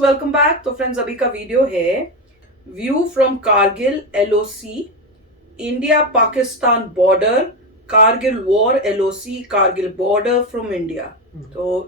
Welcome back. तो friends अभी का वीडियो है view from Kargil LOC, India Pakistan border, Kargil war LOC, Kargil border from India. तो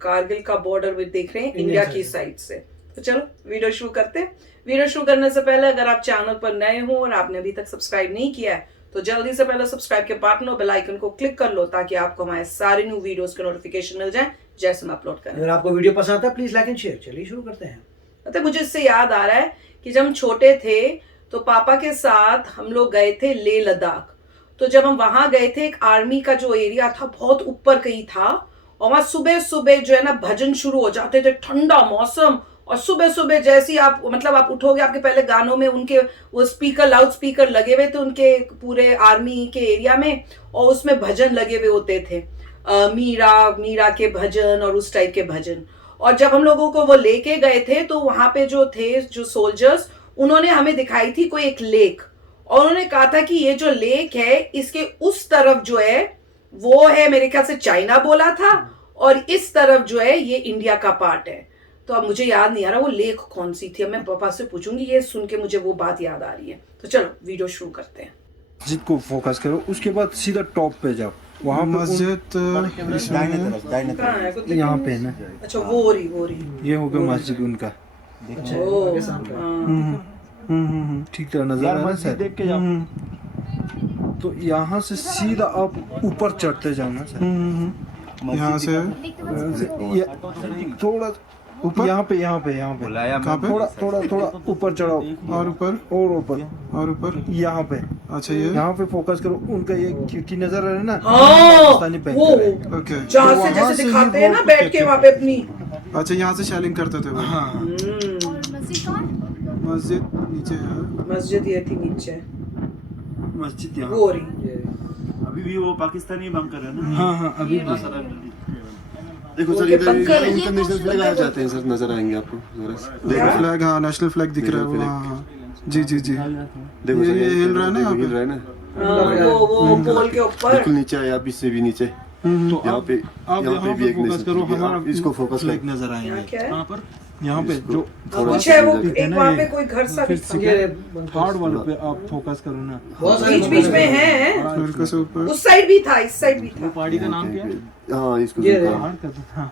कारगिल का बॉर्डर भी देख रहे हैं इंडिया की साइड से। तो चलो वीडियो शुरू करते हैं। वीडियो शुरू करने से पहले अगर आप चैनल पर नए हो और आपने अभी तक सब्सक्राइब नहीं किया है तो जल्दी से पहले सब्सक्राइब के बटन और बेल आइकन को क्लिक कर लो ताकि आपको हमारे सारे न्यू वीडियोस के नोटिफिकेशन मिल जाए जैसे हम अपलोड करें। अगर आपको वीडियो पसंद आता है प्लीज लाइक एंड शेयर। चलिए शुरू करते हैं। तो मुझे इससे याद आ रहा है कि जब हम छोटे थे तो पापा के साथ हम लोग गए थे लेह लद्दाख। तो जब हम वहां गए थे, एक आर्मी का जो एरिया था बहुत ऊपर कहीं था, और वहां सुबह सुबह जो है ना भजन शुरू हो जाते थे, ठंडा मौसम, और सुबह सुबह जैसे ही आप आप उठोगे, आपके पहले गानों में उनके वो स्पीकर, लाउड स्पीकर लगे हुए थे उनके पूरे आर्मी के एरिया में, और उसमें भजन लगे हुए होते थे, मीरा के भजन और उस टाइप के भजन। और जब हम लोगों को वो लेके गए थे तो वहां पे जो थे जो सोल्जर्स, उन्होंने हमें दिखाई थी कोई एक लेक, और उन्होंने कहा था कि ये जो लेक है इसके उस तरफ जो है वो है, मेरे ख्याल से चाइना बोला था, और इस तरफ जो है ये इंडिया का पार्ट है। तो अब मुझे याद नहीं आ रहा वो लेक कौन सी थी, अब मैं पापा से पूछूंगी। ये सुन के मुझे वो बात याद आ रही है। तो चलो वीडियो शुरू करते हैं। मस्जिद को फोकस करो, उसके बाद सीधा टॉप पे जाओ। वहाँ मस्जिद यहाँ पे है ना। अच्छा वो रही ये होगा मस्जिद उनका। ठीक तरह नजर आ रहा है सर। देख के जाओ। तो यहाँ से सीधा आप ऊपर चढ़ते जाना सर। यहाँ से थोड़ा ऊपर, यहाँ पे कहाँ पे? थोड़ा ऊपर चढ़ाओ और ऊपर और ऊपर। यहाँ पे। अच्छा ये यहाँ पे फोकस करो। उनका ये खिड़की नजर आ रहा है ना, हाँ, पाकिस्तानी बैंकर है। ओके। जहाँ से तो वहाँ जैसे से दिखाते ही हैं ना वो बैठ के वहाँ पे अपनी। अच्छा यहाँ से शेलिंग करते थे वो। हाँ मस्जिद नीचे है। मस्जिद ये थी नीचे, मस्जिद यहाँ। वो रही। अभी भी वो पाकिस्तानी बंकर है ना। हाँ अभी देखो सर, ओके, इधर बंकर है। इंटरनेशनल फ्लैग आ जाते हैं सर, नजर आएंगे आपको जरा से। देखो फ्लैग, हाँ नेशनल फ्लैग दिख रहा है वो। हाँ हाँ जी जी जी। देखो सर, ये हिल रहा है ना यहाँ हिल रहा पे। है ना, वो पोल के ऊपर। बिल्कुल नीचे आया, आप इससे भी नीचे। तो यहाँ पे आप यहाँ पे भी एक फोकस करो, नेशनल हमारा इसको फोकस फ्लैग कर। नजर यहाँ आएंगे। क्या है? यहाँ पर यहाँ पे जो कुछ है वो, इधर। एक वहाँ पे कोई घर सा भी था। थर्ड वाले पे आप फोकस करो ना। बीच बीच में है, हल्का से ऊपर। उस साइड भी था, इस साइड भी था। पहाड़ी का नाम क्या है? हाँ इसको zoom करो। पहाड़ का तो था।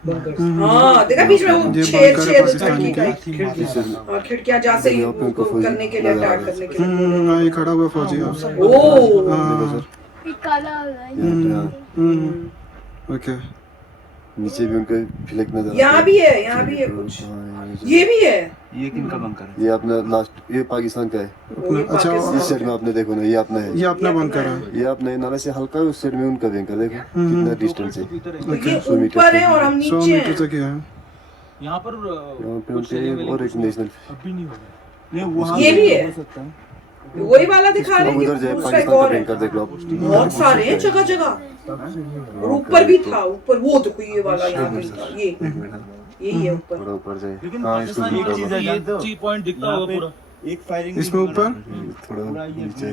हाँ देखा बीच में वो ये छेद बंकर है छेद पाकिस्तानी खिड़की का। इसे हाँ खिड़कियाँ जहाँ से यहाँ पे उनको फौजी करने के लिए, लगा अटैक रहे करने के लिए। हाँ ये खड़ा हुआ फौजी है। ओ देखो सर, काला हो रहा है। यहाँ ओके। नीचे भी उनका फ्लैग नजर आता यहाँ भी है, यहाँ भी है कुछ, ये भी है। ये किनका बंकर है? ये अपना लास्ट, ये पाकिस्तान का है। वो ये अच्छा, पाकिस्तान। इस साइड में आपने देखो ना, ये अपना है। ये अपना बंकर है। ये अपना है, नाला से हल्का उस साइड में उनका बैंकर। देखो कितना डिस्टेंस है। तो ये ऊपर है और हम 100 नीचे मीटर हैं। तक है। यहाँ पर यहाँ पे उनके और एक नेशनल, अभी नहीं होगा। नहीं वहाँ ये भी है, वही वाला दिखा रहे अब हैं उधर कि जाए दूसरा एक पाकिस्तान का और है। बैंकर देख लो आप। बहुत सारे हैं जगह जगह, और ऊपर भी था। ऊपर वो देखो ये वाला, यहाँ पे था ये, यही है ऊपर। थोड़ा ऊपर जाए। लेकिन हाँ इसको पाकिस्तान zoom एक चीज करो। है, जानते हो? पॉइंट दिखता यहाँ होगा पे पूरा। एक फायरिंग इसमें ऊपर थोड़ा नीचे।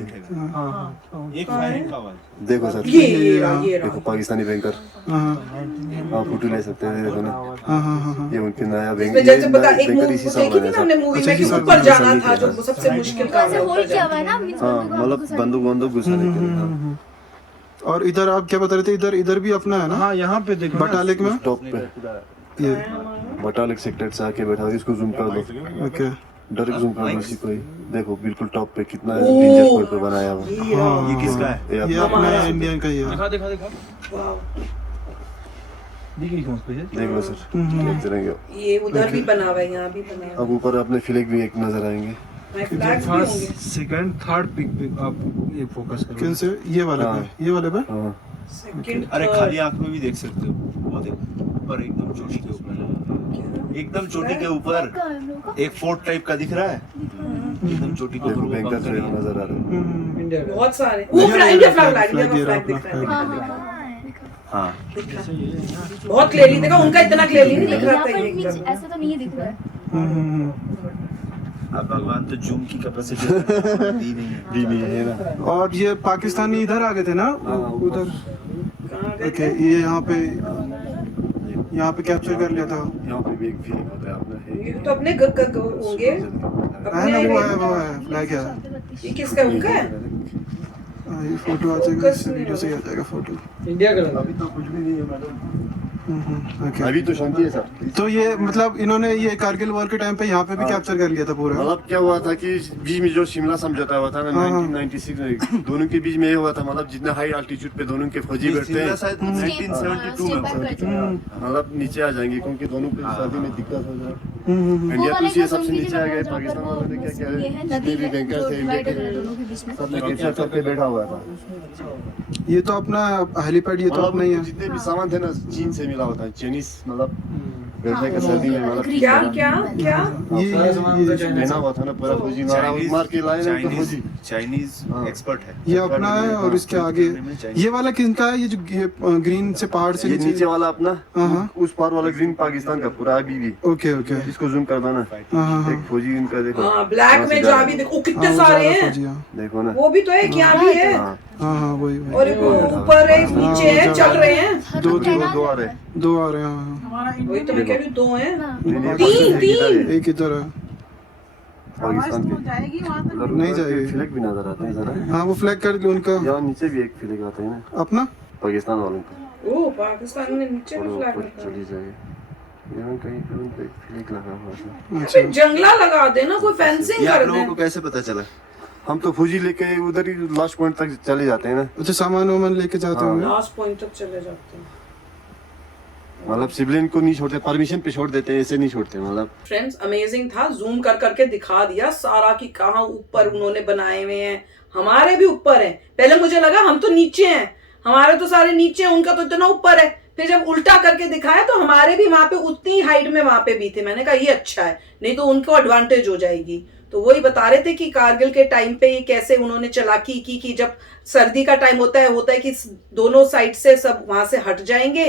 एक फायरिंग का आवाज। देखो सर, ये रहा देखो पाकिस्तानी बैंकर। हाँ आप फोटो ले सकते हैं, देखो ना, हाँ हाँ हाँ। ये उनके नया बैंक। इसमें जैसे पता एक बैंकर मूवी इसी देखी साल थी बना ना है हमने मूवी अच्छा, में कि इसी साल ऊपर बना जाना है। था जो सबसे मुश्किल काम वैसे है, होल ऊपर किया जाना। हुआ है ना, मीन्स हाँ बंदूक मतलब बंदूक घुसाने के लिए। हाँ। और इधर आप क्या बता रहे थे? इधर इधर भी अपना है ना हाँ यहाँ पे देखो ना। बटालिक में। टॉप पे ये बटालिक सेक्टर से आके बैठा है, इसको जूम कर दो। ओके। डायरेक्ट जूम कर दो इसी को ही। देखो बिल्कुल टॉप पे कितना डेंजर पॉइंट पे बनाया हुआ। ये किसका है? ये ये अपना अपना इंडियन का ही है। दिखा वाव, दिख रही कौन पे है? देख लो सर, देखते रहेंगे। ये उधर भी बना हुआ है, यहाँ भी बना हुआ अब ऊपर अपने फ्लैग भी एक नजर आएंगे। है। फ्लैग्स भी होंगे। फर्स्ट सेकंड थर्ड पिक पे आप ये फोकस करो। किन से? ये वाले हाँ। पे, ये वाले पे। हाँ सेकंड, अरे खाली आंख में भी देख सकते हो। वो देखो ऊपर एकदम चोटी के ऊपर, एकदम चोटी के ऊपर एक फोर्ट टाइप का दिख रहा है। एकदम चोटी के देखो ऊपर वो बैंकर बंकर है। नजर आ रहा है। बहुत सारे। वो इंडिया फ्लैग, इंडिया का ये रहा फ्लैग दिख रहा है, अपना दिख रहा है, हाँ दिख रहा है। बहुत क्लियरली देखा, उनका इतना क्लियरली नहीं दिख रहा यहाँ था पर ये मीन्स एकदम। ऐसा तो नहीं दिख रहा है। अब भगवान तो जूम की कैपेसिटी दी नहीं है। है ना। और ये पाकिस्तानी इधर आ गए थे ना उधर। कहाँ गए ओके, ये यहाँ पे यहाँ पे कैप्चर कर लिया था। यहाँ पे भी एक फीलिंग होता है अपना ये तो अपने होंगे, है ना, वो है फ्लैग है। ये किसका है? उनका है? ये फोटो आ जाएगा, इस वीडियो से ही आ जाएगा फोटो। इंडिया का लगा। अभी तो कुछ भी नहीं है मैडम, ओके। अभी तो शांति है सर। तो ये मतलब इन्होंने ये कारगिल वॉर के टाइम पे यहाँ पे भी कैप्चर कर लिया था पूरा। मतलब क्या हुआ था कि बीच में जो शिमला समझौता हुआ था ना 1996 में, दोनों के बीच में ये हुआ था, मतलब जितना हाई अल्टीट्यूड पे दोनों के फौजी बैठते हैं शायद 1972 में मतलब नीचे आ जाएंगे, क्योंकि दोनों की शादी में दिक्कत हो जाए। हम्म। इंडिया तो ये सबसे नीचे आ गए, पाकिस्तान वालों ने क्या किया है, जितने भी बैंकर थे इंडिया के सब ने कैप्चर करके बैठा हुआ था। ये तो अपना हेलीपैड, ये तो अपना ही मतलब है। जितने भी सामान थे ना चीन से मिला होता है, चाइनीज मतलब बैठने का सर्दी में मतलब क्या क्या क्या? ये लेना हुआ था ना पूरा फौजी, नारा मार के लाए ना तो फौजी। चाइनीज हाँ। एक्सपर्ट है। ये अपना है, और इसके आगे ये वाला किनका है? ये जो ग्रीन से पहाड़ से ये नीचे वाला अपना, हाँ। उस पार वाला ग्रीन पाकिस्तान का पूरा अभी भी। Okay okay. इसको जूम कर दो ना, हाँ। एक फौजी इनका देखो। हाँ, ब्लैक में जो अभी देखो कितने हाँ, सारे वो हैं। फौजी, हाँ। देखो ना, वो भी तो एक यहाँ भी है, हाँ हाँ वही और एक ऊपर एक नीचे है, चल रहे हैं। दो आ रहे हैं। दो आ रहे हैं। हाँ। वही तो मैं कह रही हूँ, 2 हैं। नहीं, तीन, एक इधर है, एक इधर है। पाकिस्तान के उधर नहीं जाएगी। फ्लैग भी नजर आते हैं जरा, हाँ वो फ्लैग कर लो उनका यहाँ नीचे भी एक फ्लैग आता है ना अपना। पाकिस्तान वालों का, ओ, पाकिस्तान ने नीचे और भी वो फ्लैग ऊपर रखा है। चली जाए, यहाँ कहीं पे उन पे एक फ्लैग लगा हुआ था। अच्छा। अबे जंगला लगा देना, कोई फेंसिंग ये आप कर लोगों दे। को कैसे पता चला? हम तो फौजी लेके उधर ही लास्ट पॉइंट तक चले जाते हैं ना, अच्छा, सामान वामान लेके जाते होंगे। लास्ट पॉइंट तक चले जाते हैं। मतलब सिविलियन को नहीं छोड़ते, परमिशन पे छोड़ देते हैं, ऐसे नहीं छोड़ते मतलब। फ्रेंड्स, अमेजिंग था, जूम कर करके दिखा दिया सारा कि कहाँ ऊपर उन्होंने बनाए हुए हैं। हमारे भी ऊपर है, पहले मुझे लगा हम तो नीचे हैं, हमारे तो सारे नीचे हैं, उनका तो इतना ऊपर है। फिर जब उल्टा करके दिखाया तो हमारे भी वहां पे उतनी हाइट में वहां पे भी थे। मैंने कहा ये अच्छा है, नहीं तो उनको एडवांटेज हो जाएगी। तो वही बता रहे थे कि कारगिल के टाइम पे ये कैसे उन्होंने चालाकी की कि जब सर्दी का टाइम होता है कि दोनों साइड से सब वहां से हट जाएंगे।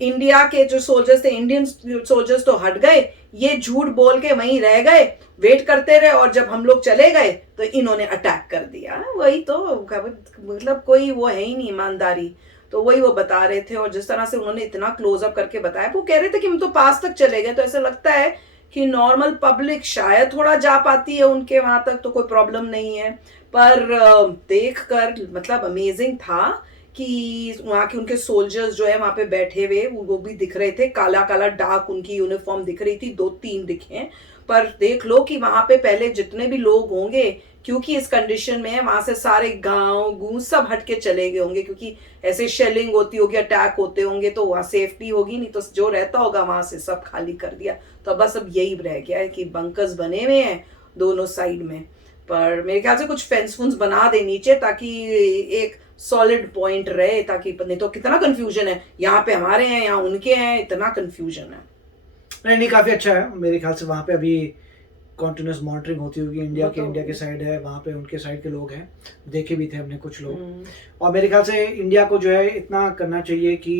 इंडिया के जो सोल्जर्स थे, इंडियन सोल्जर्स तो हट गए, ये झूठ बोल के वहीं रह गए, वेट करते रहे, और जब हम लोग चले गए तो इन्होंने अटैक कर दिया। वही तो मतलब कोई वो है ही नहीं ईमानदारी। तो वही वो बता रहे थे, और जिस तरह से उन्होंने इतना क्लोजअप करके बताया, वो कह रहे थे कि हम तो पास तक चले गए। तो ऐसा लगता है कि नॉर्मल पब्लिक शायद थोड़ा जा पाती है उनके वहां तक, तो कोई प्रॉब्लम नहीं है। पर देख कर मतलब अमेजिंग था कि वहाँ के उनके सोल्जर्स जो है वहां पे बैठे हुए, वो भी दिख रहे थे, काला काला डार्क उनकी यूनिफॉर्म दिख रही थी, 2-3 दिखे। पर देख लो कि वहां पे पहले जितने भी लोग होंगे, क्योंकि इस कंडीशन में है, वहां से सारे गांव गूंज सब हट के चले गए होंगे, क्योंकि ऐसे शेलिंग होती होगी, अटैक होते होंगे, तो वहां सेफ्टी होगी नहीं, तो जो रहता होगा वहां से सब खाली कर दिया। तो बस अब यही रह गया है कि बंकर्स बने हुए हैं दोनों साइड में। पर मेरे ख्याल से कुछ फेंस फुंस बना दे नीचे, ताकि एक सॉलिड पॉइंट रहे, ताकि नहीं तो कितना कंफ्यूजन है, यहाँ पे हमारे हैं, यहाँ उनके हैं, इतना कंफ्यूजन है। नहीं, काफी अच्छा है मेरे ख्याल से। वहाँ पे अभी कॉन्टिन्यूस मॉनिटरिंग होती होगी। इंडिया के साइड है, वहाँ पे उनके साइड के लोग हैं, देखे भी थे हमने कुछ लोग। और मेरे ख्याल से इंडिया को जो है इतना करना चाहिए कि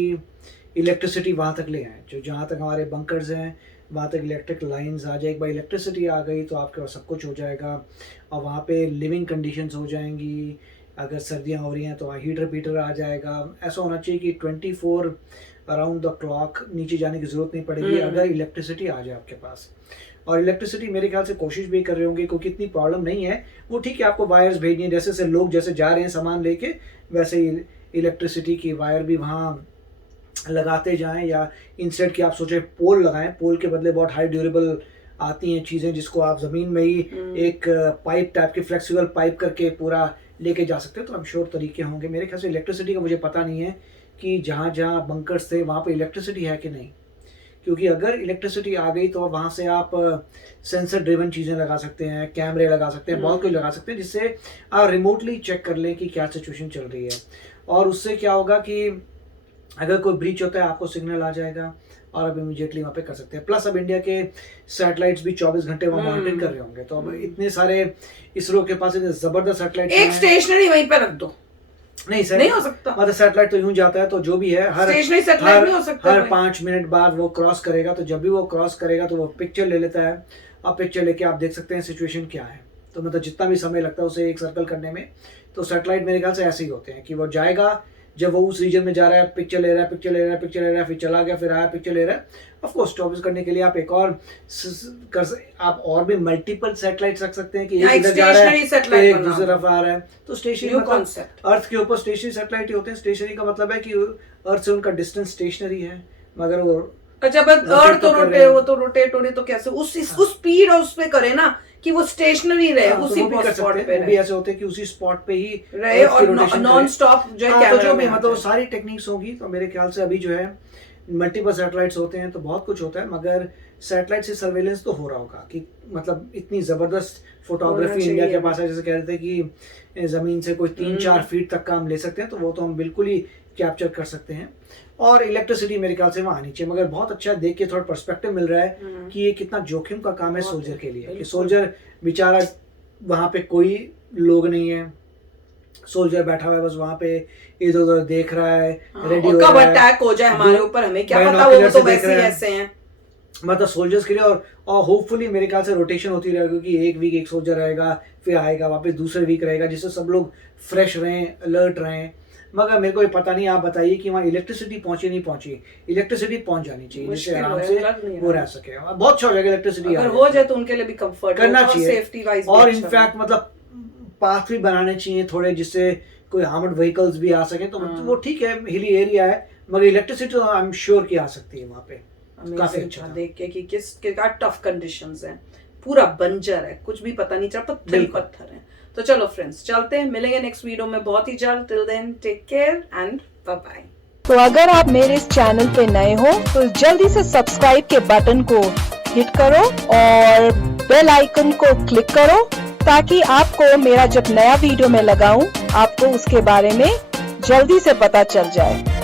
इलेक्ट्रिसिटी वहाँ तक ले आए, जो जहाँ तक हमारे बंकर्स हैं वहाँ तक इलेक्ट्रिक लाइंस आ जाए। एक बार इलेक्ट्रिसिटी आ गई तो आपके पास सब कुछ हो जाएगा, और वहाँ पे लिविंग कंडीशंस हो जाएंगी। अगर सर्दियाँ हो रही हैं तो हीटर पीटर आ जाएगा। ऐसा होना चाहिए कि 24 अराउंड द क्लॉक नीचे जाने की ज़रूरत नहीं पड़ेगी अगर इलेक्ट्रिसिटी आ जाए आपके पास। और इलेक्ट्रिसिटी मेरे ख्याल से कोशिश भी कर रहे होंगे, क्योंकि इतनी प्रॉब्लम नहीं है। वो ठीक है, आपको वायर्स भेजनी है, जैसे लोग जैसे जा रहे हैं सामान लेके, वैसे ही इलेक्ट्रिसिटी की वायर भी वहाँ लगाते जाएं। या इंस्टेड कि आप सोचे पोल लगाएं, पोल के बदले बहुत हाई ड्यूरेबल आती हैं चीज़ें, जिसको आप ज़मीन में ही एक पाइप टाइप की फ्लेक्सिबल पाइप करके पूरा लेके जा सकते हो। तो हम श्योर तरीके होंगे। मेरे ख्याल से इलेक्ट्रिसिटी का मुझे पता नहीं है कि जहाँ जहाँ बंकर्स थे वहाँ पे इलेक्ट्रिसिटी है कि नहीं, क्योंकि अगर इलेक्ट्रिसिटी आ गई तो वहाँ से आप सेंसर ड्रिवन चीज़ें लगा सकते हैं, कैमरे लगा सकते हैं, बहुत कुछ लगा सकते हैं, जिससे आप रिमोटली चेक कर लें कि क्या सिचुएशन चल रही है। और उससे क्या होगा कि अगर कोई ब्रीच होता है आपको सिग्नल आ जाएगा और अब इमीडिएटली वहाँ पे कर सकते हैं। प्लस अब इंडिया के सैटेलाइट्स भी 24 घंटे वहाँ मॉनिटरिंग कर रहे होंगे। तो अब इतने सारे इसरो के पास इतने जबरदस्त सैटेलाइट, एक स्टेशनरी वहीं पे रख दो। नहीं सर, नहीं हो सकता, मतलब सैटेलाइट तो यूं जाता है, तो जो भी है हर स्टेशनरी सैटेलाइट नहीं हो सकता। हर 5 मिनट बाद वो क्रॉस करेगा, तो जब भी वो क्रॉस करेगा तो वो पिक्चर ले लेता है। अब पिक्चर लेके आप देख सकते हैं सिचुएशन क्या है। तो मतलब जितना भी समय लगता है उसे एक सर्कल करने में, तो सैटेलाइट मेरे ख्याल से ऐसे ही होते हैं कि वो जाएगा, जब वो उस रीजन में जा रहा है पिक्चर ले रहा है, पिक्चर ले रहा है, पिक्चर ले रहा है, फिर चला गया, फिर आया, पिक्चर ले रहा है। ऑफ कोर्स स्टॉपेज करने के लिए आप एक और आप और भी मल्टीपल सैटेलाइट्स रख सकते हैं कि एक इधर जा रहा है तो एक दूसरी तरफ आ रहा है। तो स्टेशनरी मतलब अर्थ के ऊपर स्टेशनरी सैटेलाइट होते हैं। स्टेशनरी का मतलब है कि अर्थ से उनका डिस्टेंस स्टेशनरी है, मगर वो अच्छा बट अर्थ तो रोटेट, वो तो रोटेट हो रही, तो कैसे उस स्पीड और उस पे करे ना कि वो स्टेशनरी रहे, उसी स्पॉट पे रहे। भी ऐसे होते हैं कि उसी स्पॉट पे ही रहे और नॉन स्टॉप जो है तो जो भी मतलब सारी टेक्निक्स होगी। तो मेरे ख्याल से अभी जो है मल्टीपल सैटेलाइट्स होते हैं तो बहुत कुछ होता है, मगर सैटेलाइट से सर्वेलेंस तो हो रहा होगा कि मतलब इतनी जबरदस्त फोटोग्राफी इंडिया के पास है। जैसे कह रहे थे कि जमीन से कोई 3-4 फीट तक का हम ले सकते हैं, तो वो तो हम बिल्कुल ही कैप्चर कर सकते हैं। और इलेक्ट्रिसिटी मेरे ख्याल से वहाँ आनी चाहिए, मगर बहुत अच्छा देख के थोड़ा पर्सपेक्टिव मिल रहा है कि ये कितना जोखिम का काम है सोल्जर के लिए, कि सोल्जर बेचारा वहाँ पे कोई लोग नहीं है, सोल्जर बैठा हुआ है बस वहाँ पे इधर उधर देख रहा है, रेडी हो कब अटैक हो जाए हमारे ऊपर हमें क्या पता, वो तो वैसे ही ऐसे हैं मतलब सोल्जर्स के लिए। और होपफुली मेरे ख्याल से रोटेशन होती रहेगी, क्योंकि एक वीक एक सोल्जर रहेगा, फिर आएगा वापस दूसरे वीक रहेगा, जिससे सब लोग फ्रेश रहें, अलर्ट रहें। मगर मेरे को ये पता नहीं, आप बताइए कि वहाँ इलेक्ट्रिसिटी पहुंची नहीं पहुंची। इलेक्ट्रिसिटी पहुंच जानी चाहिए जिससे आराम से वो रह सके। बहुत अच्छा हो जाएगा इलेक्ट्रिसिटी अगर हो जाए तो उनके लिए भी कंफर्ट करना चाहिए, सेफ्टी वाइज। और इनफैक्ट मतलब पाथ भी बनाने चाहिए थोड़े, जिससे कोई आर्मर्ड व्हीकल्स भी आ सके। तो वो ठीक है, हिली एरिया है, मगर इलेक्ट्रिसिटी तो आई एम श्योर की आ सकती है वहाँ पे। काफी अच्छा देख के कि किस क्या टफ कंडीशंस हैं, पूरा बंजर है, कुछ भी पता नहीं चलता, पत्थर है। तो चलो फ्रेंड्स चलते हैं, मिलेंगे नेक्स्ट वीडियो में बहुत ही जल्द। Till then take care and bye bye. तो अगर आप मेरे इस चैनल पे नए हो तो जल्दी से सब्सक्राइब के बटन को हिट करो और बेल आइकन को क्लिक करो, ताकि आपको मेरा जब नया वीडियो मैं लगाऊं आपको उसके बारे में जल्दी से पता चल जाए।